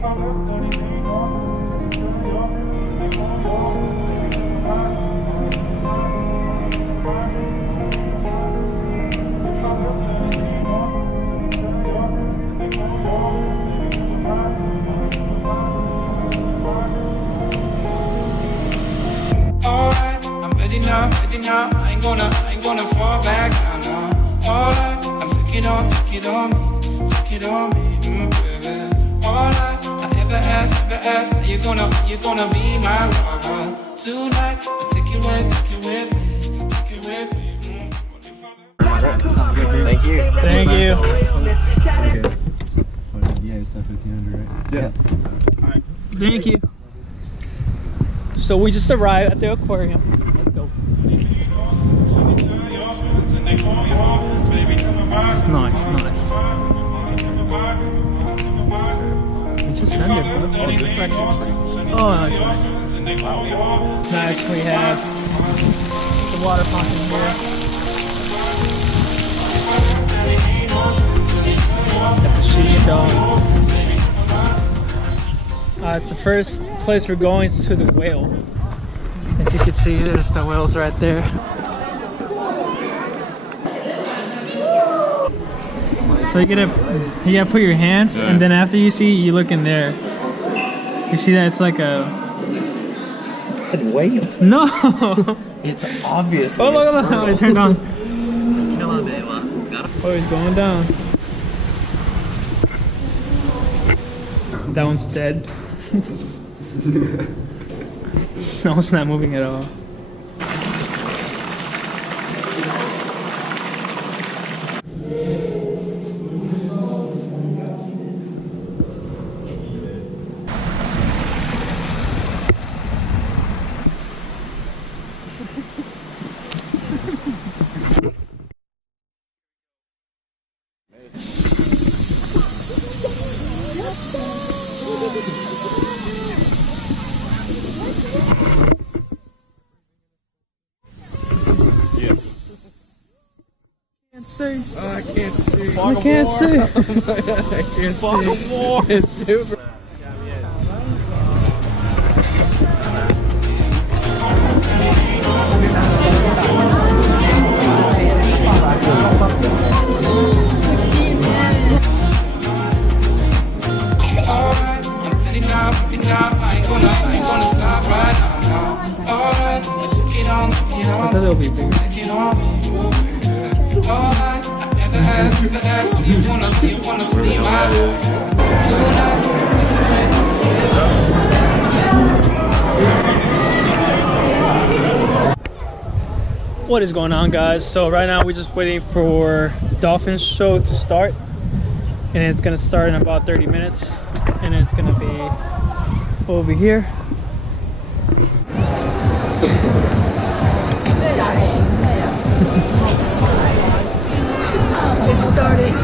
Ready now, I ain't gonna fall back down now. Alright, I'm take it on me, baby. Alright, I ever ask, are you gonna be my lover? Tonight, I'll take it with me. Sounds good, dude. Thank you. Thank you. Okay. Yeah, it's 1500, right? Yeah. Alright, thank you. So we just arrived at the aquarium. Let's go. It's nice. We just ended, bro. Oh, this section is pretty. Oh, that's nice. Nice, we have the water fountain here. Got the sushi dome. It's the first place we're going is to the whale. As you can see, there's the whales right there. So you gotta put your hands, and then after you see, you look in there. You see that it's like a Whale? no. It's obvious. Oh look! It turned on. Oh, he's going down. That one's dead. That one's not moving at all. See. Oh, I can't see. I can't see. I can't see. It's too. Alright, I'm ready now, I ain't gonna stop right now. Alright, I took it on I thought it'll be bigger. take it on me. Alright, I ever ask, do you wanna see my tonight? What is going on, guys? So right now we're just waiting for dolphin show to start, and it's gonna start in about 30 minutes, and it's gonna be over here. It started.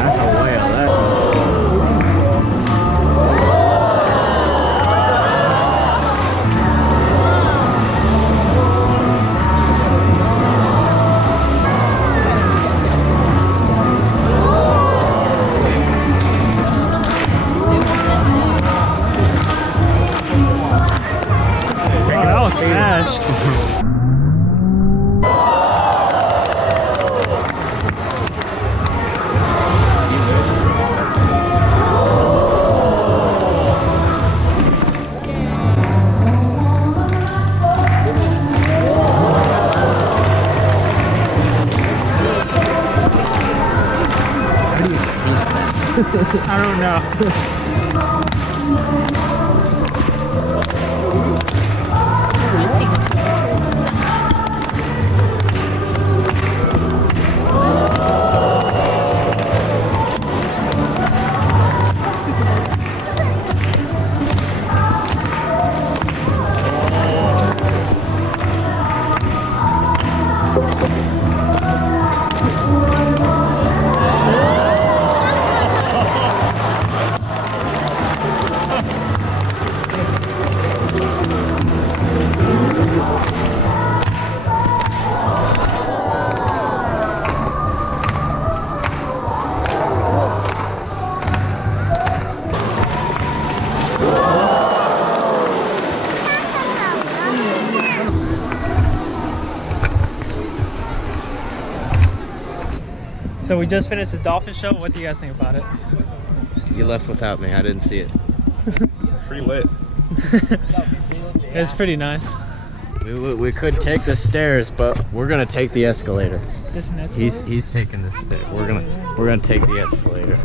That's a whale. That was fast. How do you taste that? I don't know. So we just finished the dolphin show. What do you guys think about it? You left without me. I didn't see it. Pretty lit. It's pretty nice. We could take the stairs, but we're gonna take the escalator. Just an escalator? He's taking the stairs. We're gonna take the escalator.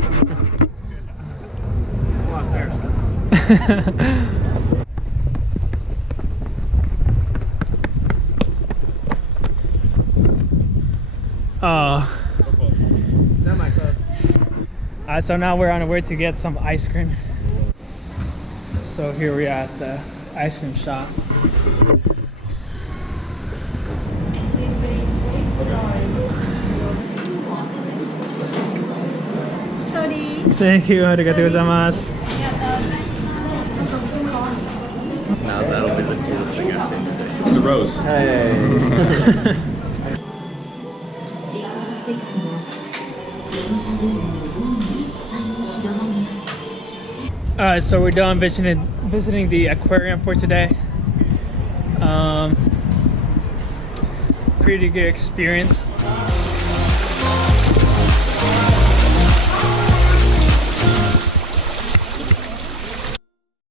Oh. Semi-close. Alright, so now we're on our way to get some ice cream. So here we are at the ice cream shop. Thank you, arigatou gozaimasu. Now that'll be the coolest thing I've seen today. It's a rose. Hey. Alright, so we're done visiting the aquarium for today. Pretty good experience.